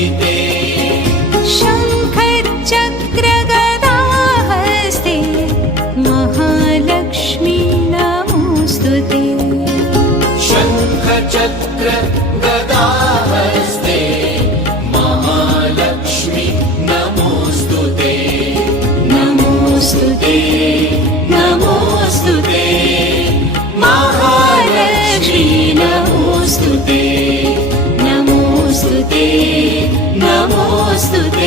पूजिते शङ्खचक्रगदाहस्ते Mahalakshmi नमोऽस्तुते शङ्खचक्र गदाहस्ते Mahalakshmi नमोऽस्तुते नमोऽस्तुते नमोऽस्तुते Mahalakshmi नमोऽस्तुते नमोऽस्तुते नमोऽस्तुते